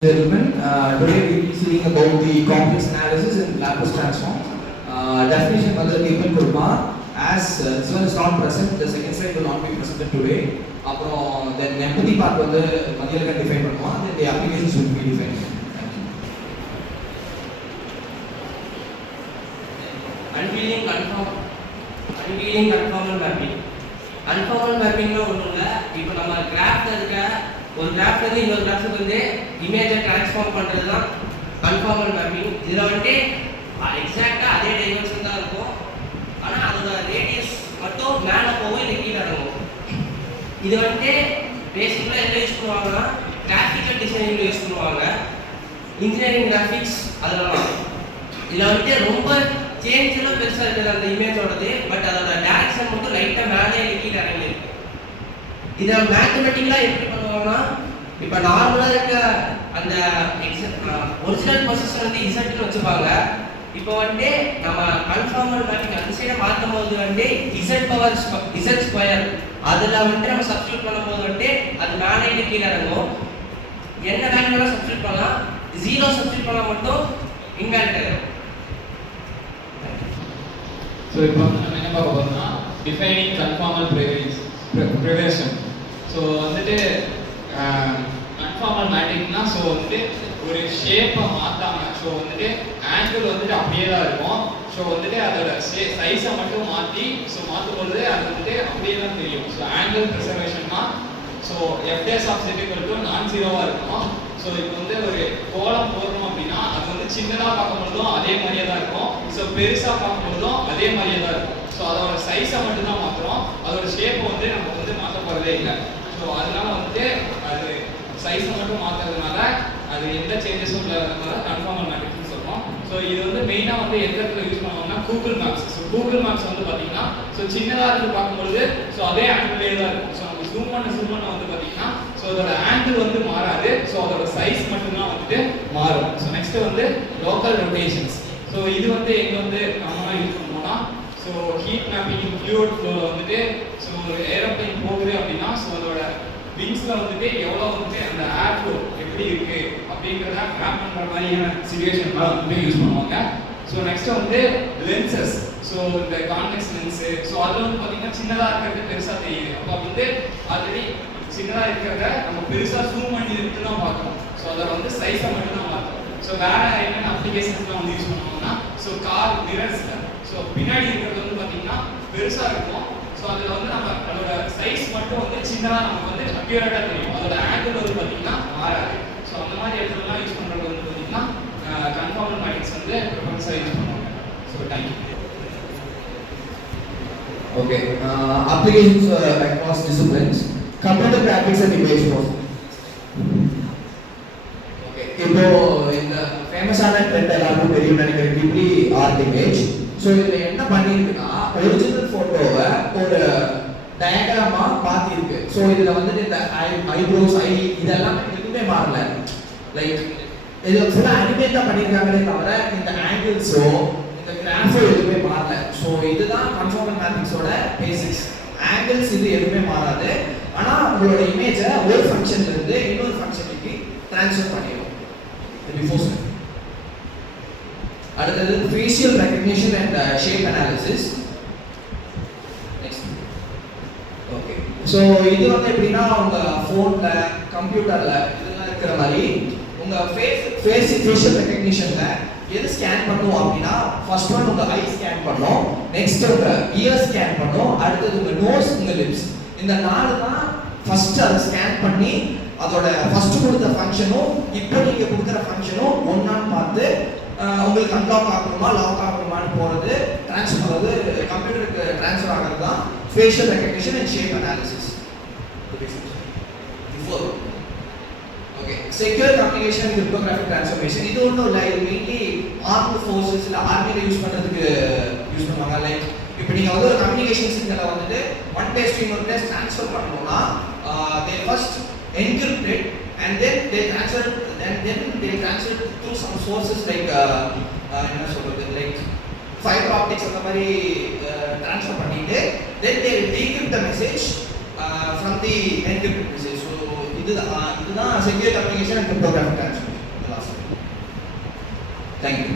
Gentlemen, today we will be seeing about the complex analysis in Laplace transform. Definition Mother given Kurma. As this one is not present, the second slide will not be presented today. Then empathy part வந்து மதியில can define பண்ணுவோம். Then the applications will be defined. Unveiling conformal mapping. Conformal mapping ல ஒண்ணுல இப்போ நம்ம கிராஃப்ல இருக்க ஒரு கிராஃப்ல இருந்து இன்னொரு கிராஃப்க்கு வந்து இமேஜை ட்ரான்ஸ்ஃபார்ம் பண்றது தான் கன்ஃபார்மல் மேப்பிங். இதுல வந்து எக்ஸாக்ட்டா அதே டைமென்ஷன் தான் இருக்கும். ஆனா அதோட ரேடியஸ் மட்டும் மேல போகும் இல்ல கீழ இறங்கும். இது வந்து பேசிக்கலா எங்க யூஸ் பண்ணுவாங்கன்னா கிராஃபிக்கல் டிசைனிங்ல யூஸ் பண்ணுவாங்க. இன்ஜினியரிங் கிராஃபிக்ஸ் அதெல்லாம் இதுல வந்து ரொம்ப சேஞ்ச்லாம் பெருசா இருக்குது அந்த இமேஜோடது. பட் அதோட டைரக்ஷன் மட்டும் லைட்டா மேலே கீழ இறங்கி இருக்கு. இதை மேத்தமெட்டிக்கலா எப்படி பண்ணுவாங்கன்னா இப்போ நார்மலா இருக்க அந்த ஒரிஜினல் பொசிஷன் வந்து இசட்னு வச்சுப்பாங்க. இப்போ வந்து நம்ம கன்ஃபார்மல் மேப்பிங் அந்த சைடை மாற்றும் போது வந்து இசட் ஸ்கொயர் அதில் வந்து நம்ம சப்ஸ்டியூட் பண்ணும்போது வந்து அது மேலே கீழே இறங்கும். என்ன வேல்யூலாம் சப்ஸ்டியூட் பண்ணலாம், 0 சப்ஸ்டியூட் பண்ணால் மட்டும் இன்வேலிட் ஆயிடும். ஸோ இப்போ நம்ம என்ன பார்க்க போகிறோம்னா டிஃபைனிங் கன்ஃபார்மல் ப்ரிவேஷன். ஸோ வந்துட்டு கன்ஃபார்மல் மேட்டிங்னா ஸோ வந்துட்டு ஒரு ஷேப்பை மாற்றாம ஸோ வந்துட்டு ஆங்கிள் வந்துட்டு அப்படியே தான் இருக்கும். ஸோ வந்துட்டு அதோட சைஸை மட்டும் மாற்றி ஸோ மாற்றும்பொழுது அது வந்துட்டு அப்படியே தான் தெரியும். ஸோ ஆங்கிள் ப்ரிசர்வேஷன்னா ஸோ எஃப்டேஸ் of set equal to non ஜீரோவாக இருக்கும். ஸோ இப்போ வந்து ஒரு கோலம் போடுறோம் அப்படின்னா அது வந்து சின்னதாக பார்க்கும்பொழுதும் அதே மாதிரியே தான் இருக்கும். ஸோ பெருசாக பார்க்கும்பொழுதும் அதே மாதிரியே தான் இருக்கும். ஸோ அதோட சைஸை மட்டும் தான் மாற்றுறோம், அதோட ஷேப்பை வந்து நம்ம வந்து மாற்ற போகிறதே இல்லை. ஸோ அதனால வந்துட்டு அது சைஸை மட்டும் மாற்றுறதுனால அது எந்த சேஞ்சஸும் இல்லாததுனால கன்ஃபார்மல் மேட்ரிக்ஸ்னு சொல்லுவோம். ஸோ இது வந்து மெயினாக வந்து எந்த இடத்துல யூஸ் பண்ணுவாங்கன்னா Google maps. So Google maps வந்து பார்த்தீங்கன்னா ஸோ சின்னதாக இருந்து பார்க்கும்பொழுது ஸோ அதே ஆங்கிள்லேயே தான் இருக்கும். ஸோ நம்ம ஜூம் பண்ண வந்து பார்த்தீங்கன்னா ஸோ அதோட ஆங்கிள் வந்து மாறாது. ஸோ அதோட சைஸ் மட்டும்தான் வந்துட்டு மாறும். ஸோ நெக்ஸ்ட் வந்து லோக்கல் ரொட்டேஷன்ஸ். ஸோ இது வந்து எங்க வந்து நம்ம யூஸ் பண்ணுவோம்னா ஸோ ஹீட் மேப்பிங் ஃப்ளூயிட் ஃப்ளோவில் வந்துட்டு ஸோ ஒரு ஏரோப்ளைன் போகுது அப்படின்னா ஸோ அதோட விங்ஸ்ல வந்துட்டு எவ்வளோ வந்துட்டு அந்த ஏர் ஃப்ளோ எப்படி இருக்கு அப்படிங்கிறத மேப் பண்ணுற மாதிரியான சிச்சுவேஷன்லாம் வந்துட்டு யூஸ் பண்ணுவாங்க. ஸோ நெக்ஸ்ட் வந்து லென்சஸ். ஸோ இந்த கான்வெக்ஸ் லென்ஸு ஸோ அதில் வந்து பார்த்தீங்கன்னா சின்னதாக இருக்கிறது பெருசாக தெரியுது. அப்போ வந்து ஆல்ரெடி சின்னதாக இருக்கிறத நம்ம பெருசாக ஜூம் பண்ணி இருக்கு தான் பார்க்கணும். ஸோ அதோட வந்து சைஸை மட்டும் தான் பார்க்கணும். ஸோ வேற என்னென்ன அப்ளிகேஷன்ஸ்லாம் வந்து யூஸ் பண்ணுவாங்கன்னா ஸோ கார் மிரர்ஸ்ல ஸோ பின்னாடி இருக்கிறது வந்து பார்த்தீங்கன்னா பெருசாக இருக்கும். ஸோ அதில் வந்து நம்ம அதோட சைஸ் மட்டும் வந்து சின்னதாக நமக்கு வந்து அக்யூரேட்டாக தெரியும். அதோட ஆங்கிள் வந்து பார்த்தீங்கன்னா மாறாது. ஸோ அந்த மாதிரி இடத்துலலாம் யூஸ் பண்ணுறது வந்து பார்த்தீங்கன்னா கன்ஃபார்மல் மேட்ரிக்ஸ் வந்து ப்ரிஃபரன்ஸாக யூஸ் பண்ணுவாங்க. So thank you. Okay, applications across disciplines, computer graphics and image processing. Okay, இப்போ இந்த ஃபேமஸான ட்ரெண்ட் எல்லாருக்கும் தெரியும் நினைக்கிறேன், டிப்ளி ஆர்ட் இமேஜ். ஸோ இதில் என்ன பண்ணியிருக்குன்னா ஒரிஜினல் ஃபோட்டோவை ஒரு டயக்ராமா பார்த்திருக்கு. ஸோ இதில் வந்துட்டு இந்த ஐப்ரோஸ் இதெல்லாம் எதுவுமே மாறல. லைக் இது ஃபுல்லாக அனிமேட் தான் பண்ணியிருக்காங்களே தவிர இந்த ஆங்கிள்ஸோ இந்த கிராஃபோ எதுவுமே மாறல. ஸோ இதுதான் கன்ஃபார்மல் மேட்ரிக்ஸோட பேசிக்ஸ். ஆங்கிள்ஸ் இது எதுவுமே மாறாது. ஆனால் உங்களோட இமேஜை ஒரு ஃபங்க்ஷன்ல இருந்து இன்னொரு ஃபங்க்ஷனுக்கு ட்ரான்ஸ்ஃபர் பண்ணிடும். Before step. அடுத்தது facial recognition and shape analysis. Next. Okay, so இது வந்து எப்படின்னா உங்க ஃபோன்ல கம்ப்யூட்டர்ல இதெல்லாம் இருக்கிற மாதிரி உங்க ஃபேஷியல் ரெகக்னிஷன்ல எது ஸ்கேன் பண்ணுவோம் அப்படின்னா ஃபர்ஸ்ட் ஒன் உங்க ஐ ஸ்கேன் பண்ணும், நெக்ஸ்ட் உங்க இயர் ஸ்கேன் பண்ணும், அடுத்தது உங்க நோஸ், உங்க லிப்ஸ். இந்த நாலு தான் ஃபர்ஸ்ட் அதை ஸ்கேன் பண்ணி அதோட ஃபர்ஸ்ட் கொடுத்த ஃபங்க்ஷனும் இப்போ நீங்க கொடுக்குற ஃபங்க்ஷனும் ஒன்னான்னு பார்த்து உங்களுக்கு அன்லாக் ஆகணுமா லாக் ஆகணுமான்னு போறது ட்ரான்ஸ்ஃபர் அதாவது கம்ப்யூட்டருக்கு ட்ரான்ஸ்ஃபர் ஆகிறது தான் facial recognition and shape analysis. Okay, secure communication and cryptographic transformation. இது ஒன்றும் இல்லை, இது மெயின்லி ஆர்ம்டு ஃபோர்ஸஸ் இல்லை ஆர்மியில் யூஸ் பண்ணுறதுக்கு யூஸ் பண்ணுவாங்க. லைக் இப்போ நீங்கள் வந்து ஒரு கம்யூனிகேஷன் சிக்னலை வந்துட்டு ஒன் பிளேஸ் டு இன்னொரு பிளேஸ் ட்ரான்ஸ்ஃபர் பண்ணணும்னா தே first encrypt it and then they transfer through some sources like என்ன சொல்றது like fiber optics அந்த மாதிரி ட்ரான்ஸ்ஃபர் பண்ணிட்டு then they decrypt the message from the encrypted message. So இதுதான் secure communication and cryptographic transmission last. Thank you.